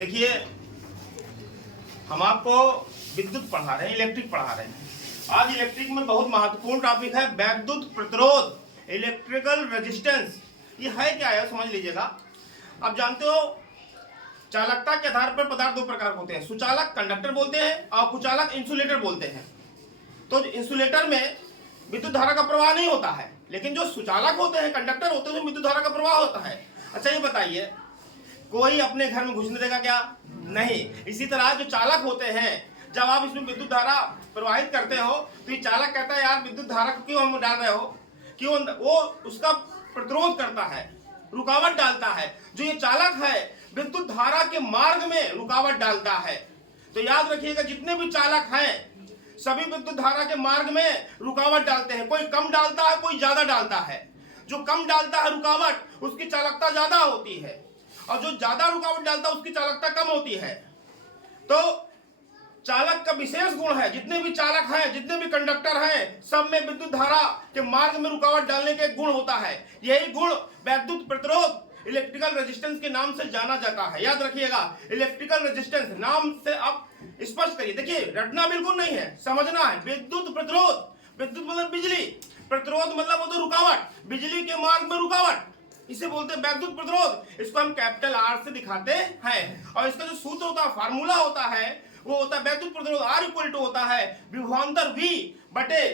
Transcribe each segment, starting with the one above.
देखिए, हम आपको विद्युत पढ़ा रहे हैं, इलेक्ट्रिक पढ़ा रहे हैं। आज इलेक्ट्रिक में बहुत महत्वपूर्ण टॉपिक है वैद्युत प्रतिरोध, इलेक्ट्रिकल रेजिस्टेंस। ये है क्या है समझ लीजिएगा। आप जानते हो चालकता के आधार पर पदार्थ दो प्रकार होते हैं, सुचालक कंडक्टर बोलते हैं और कुचालक इंसुलेटर बोलते हैं। तो इंसुलेटर में विद्युत धारा का प्रवाह नहीं होता है, लेकिन जो सुचालक होते हैं, कंडक्टर होते हैं, विद्युत धारा का प्रवाह होता है। अच्छा ये बताइए, कोई अपने घर में घुसने देगा क्या? नहीं। इसी तरह जो चालक होते हैं, जब आप इसमें विद्युत धारा प्रवाहित करते हो तो ये चालक कहता है यार विद्युत धारा को क्यों हम डाल रहे हो, क्यों? वो उसका प्रतिरोध करता है, रुकावट डालता है। जो ये चालक है विद्युत धारा के मार्ग में रुकावट डालता है। तो याद रखिएगा, जितने भी चालक हैं सभी विद्युत धारा के मार्ग में रुकावट डालते हैं। कोई कम डालता है, कोई ज्यादा डालता है। जो कम डालता है रुकावट, उसकी चालकता ज्यादा होती है, और जो ज्यादा रुकावट डालता है उसकी चालकता कम होती है। तो चालक का विशेष गुण है, जितने भी चालक हैं, जितने भी कंडक्टर हैं, सब में विद्युत धारा के मार्ग में रुकावट डालने के गुण होता है। यही गुण वैद्युत प्रतिरोध, इलेक्ट्रिकल रेजिस्टेंस के नाम से जाना जाता है। याद रखिएगा, इलेक्ट्रिकल रेजिस्टेंस नाम से आप स्पष्ट करिए। देखिए, रटना बिल्कुल नहीं है, समझना है। विद्युत प्रतिरोध, विद्युत मतलब बिजली, प्रतिरोध मतलब वो तो रुकावट, बिजली के मार्ग में रुकावट, इसे बोलते हैं वैद्युत प्रतिरोध। इसको हम कैपिटल आर से दिखाते हैं, और इसका जो सूत्र होता है, फार्मूला होता है, वो होता है वैद्युत प्रतिरोध आर इक्वल टू होता है विभवांतर वी बटे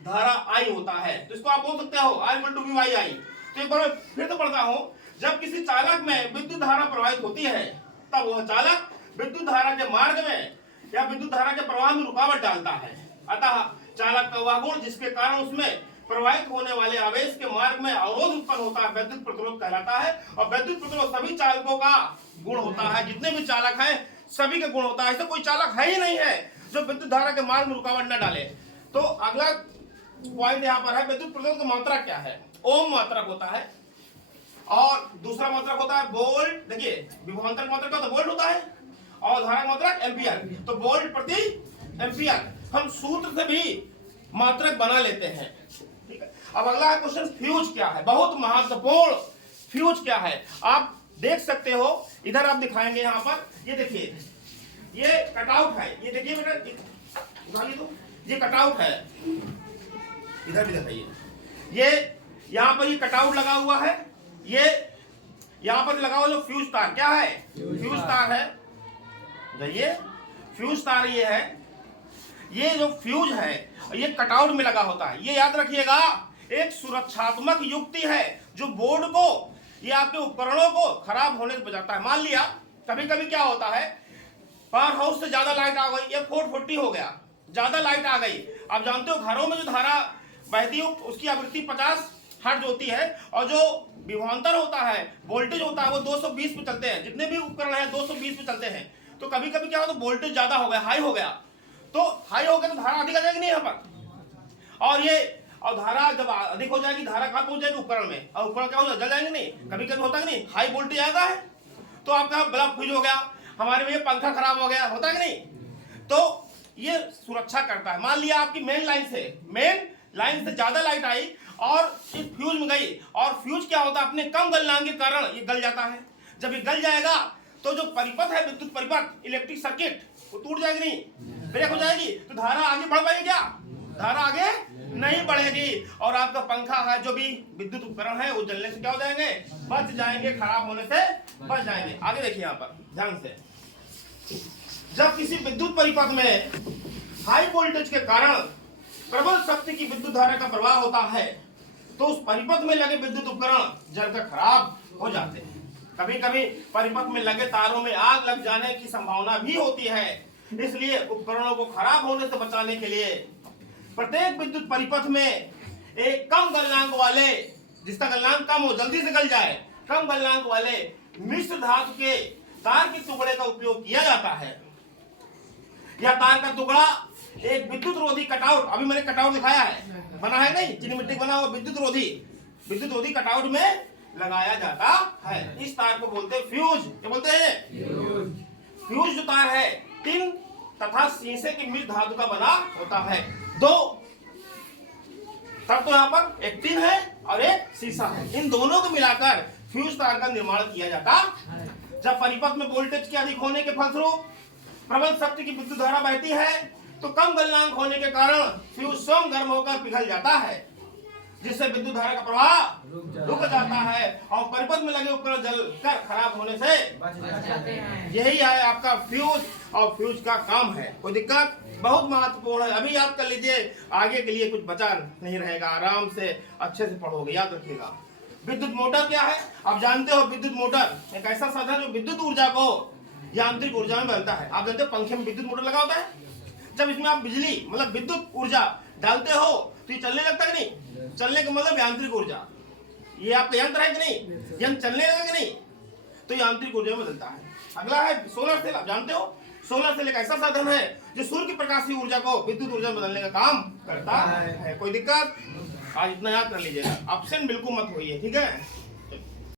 धारा आई होता है। तो इसको आप बोल सकते हो R equal to V by I. तो एक बार फिर तो पढ़ता हूं, जब किसी चालक में विद्युत धारा प्रवाहित होती है, तब वह चालक विद्युत धारा के मार्ग में या विद्युत धारा के प्रवाह में रुकावट डालता है। अतः चालक का वह गुण जिसके कारण उसमें प्रवाहित होने वाले आवेश के मार्ग में अवरोध उत्पन्न होता है, वैद्युत प्रतिरोध कहलाता है। और वैद्युत प्रतिरोध सभी चालकों का गुण होता है, जितने भी चालक हैं सभी का गुण होता है। ऐसा कोई चालक है ही नहीं है जो विद्युत धारा के मार्ग में रुकावट न डाले। तो अगला पॉइंट यहाँ पर है, विद्युत प्रतिरोध का मात्रक क्या है? ओम मात्रक होता है, और दूसरा मात्रक होता है वोल्ट। देखिए, विभवांतर मात्रक का तो वोल्ट होता है, और धारा मात्रक एम्पियर। तो वोल्ट प्रति एम्पियर हम सूत्र से भी मात्रक बना लेते हैं। ठीक है। अब अगला क्वेश्चन, फ्यूज क्या है? बहुत महत्वपूर्ण। फ्यूज क्या है आप देख सकते हो, इधर आप दिखाएंगे यहाँ पर। ये देखिए, ये कटआउट है। ये देखिए बेटा, दिखाइए तो, ये कटआउट है। इधर भी दिखाइए, ये यहाँ पर ये कटआउट लगा हुआ है। ये यहाँ पर लगा हुआ जो फ्यूज तार क्या है? फ्यूज तार है। ये फ्यूज तार ये है। ये जो फ्यूज है ये कटआउट में लगा होता है। ये याद रखिएगा, एक सुरक्षात्मक युक्ति है जो बोर्ड को, ये आपके उपकरणों को खराब होने से बचाता है। मान लिया कभी कभी क्या होता है, पावर हाउस से ज्यादा लाइट आ गई, ये 440 हो गया, ज्यादा लाइट आ गई। आप जानते हो घरों में जो धारा बहती हो उसकी आवृत्ति 50 हर्ट्ज होती है, और जो विभवांतर होता है, वोल्टेज होता है, वो 220 पे चलते हैं। जितने भी उपकरण हैं 220 पे चलते हैं। तो कभी कभी क्या होता है, वोल्टेज ज्यादा हो गया, हाई हो गया, तो हाई हो गया तो धारा अधिक आ जाएगी नहीं यहाँ पर। और धारा जब अधिक हो जाएगी, धारा कहाँ पहुंच जाएगी? उपकरण में, और उपकरण क्या हो जाएगा? जल जाएंगे नहीं। कभी कभी होता है नहीं, हाई वोल्टेज आएगा है तो आपका बल्ब फ्यूज हो गया, हमारे में पंखा खराब हो गया, होता है कि नहीं? तो ये सुरक्षा करता है। मान लिया आपकी मेन लाइन से ज्यादा लाइट आई और इस फ्यूज में गई, और फ्यूज क्या होता है, अपने कम गलनांक के कारण ये गल जाता है। जब ये गल जाएगा तो जो परिपथ है, विद्युत परिपथ, इलेक्ट्रिक सर्किट, वो टूट जाएगी नहीं, ब्रेक हो जाएगी। तो धारा आगे बढ़ पाएगी क्या? धारा आगे नहीं बढ़ेगी, और आपका पंखा है, जो भी विद्युत उपकरण है, वो जलने से क्या हो जाएंगे? बच जाएंगे, खराब होने से बच जाएंगे। आगे देखिए यहाँ पर ध्यान से, जब किसी विद्युत परिपथ में हाई वोल्टेज के कारण प्रबल शक्ति की विद्युत धारा का प्रवाह होता है, तो उस परिपथ में लगे विद्युत उपकरण जलकर खराब हो जाते हैं। कभी कभी परिपथ में लगे तारों में आग लग जाने की संभावना भी होती है। इसलिए उपकरणों को खराब होने से बचाने के लिए प्रत्येक विद्युत परिपथ में एक कम गलनांक वाले, जिसका गलनांक कम हो, जल्दी से गल जाए, कम गलनांक वाले मिश्र धातु के तार के टुकड़े का उपयोग किया जाता है। यह तार का टुकड़ा एक विद्युत रोधी कटआउट, अभी मैंने कटआउट दिखाया है, बना है नहीं, चीनी मिट्टी बना हुआ विद्युत रोधी कटआउट में लगाया जाता है। इस तार को बोलते हैं फ्यूज। क्या बोलते हैं? फ्यूज जो तार है टिन तथा शीशे की मिश्र धातु का बना होता है। दो तब तो यहाँ पर एक टिन है और एक शीशा है, इन दोनों को मिलाकर फ्यूज तार का निर्माण किया जाता है। जब परिपथ में वोल्टेज के अधिक होने के फलस्वरूप प्रबल शक्ति की विद्युत धारा बहती है तो कम गलनांक होने के कारण फ्यूज स्वयं गर्म होकर पिघल जाता है, जिससे विद्युत धारा का प्रवाह रुक जाता है और परिपथ में लगे उपकरण जलकर खराब होने से बच जाते हैं। यही है आपका फ्यूज और फ्यूज का काम है। कोई दिक्कत? बहुत महत्वपूर्ण है। अभी याद कर लीजिए, आगे के लिए कुछ बचा नहीं रहेगा, आराम से अच्छे से पढ़ोगे, याद रखिएगा। विद्युत मोटर क्या है? आप जानते हो विद्युत मोटर एक ऐसा साधन जो विद्युत ऊर्जा को यांत्रिक ऊर्जा में बदलता है। आप जानते हो पंखे में विद्युत मोटर लगा होता है, जब इसमें आप बिजली मतलब विद्युत ऊर्जा डालते हो तो ये चलने लगता है कि नहीं? चलने का मतलब यांत्रिक ऊर्जा, ये आपका यंत्र है कि नहीं? यंत्र चलने लगा कि नहीं? तो यांत्रिक ऊर्जा में बदलता है। अगला है सोलर सेल। आप जानते हो सोलर सेल एक ऐसा साधन है जो सूर्य की प्रकाश की ऊर्जा को विद्युत ऊर्जा में बदलने का काम करता है। कोई दिक्कत? आज इतना याद कर लीजिएगा, ऑप्शन बिल्कुल मत होइए, ठीक है।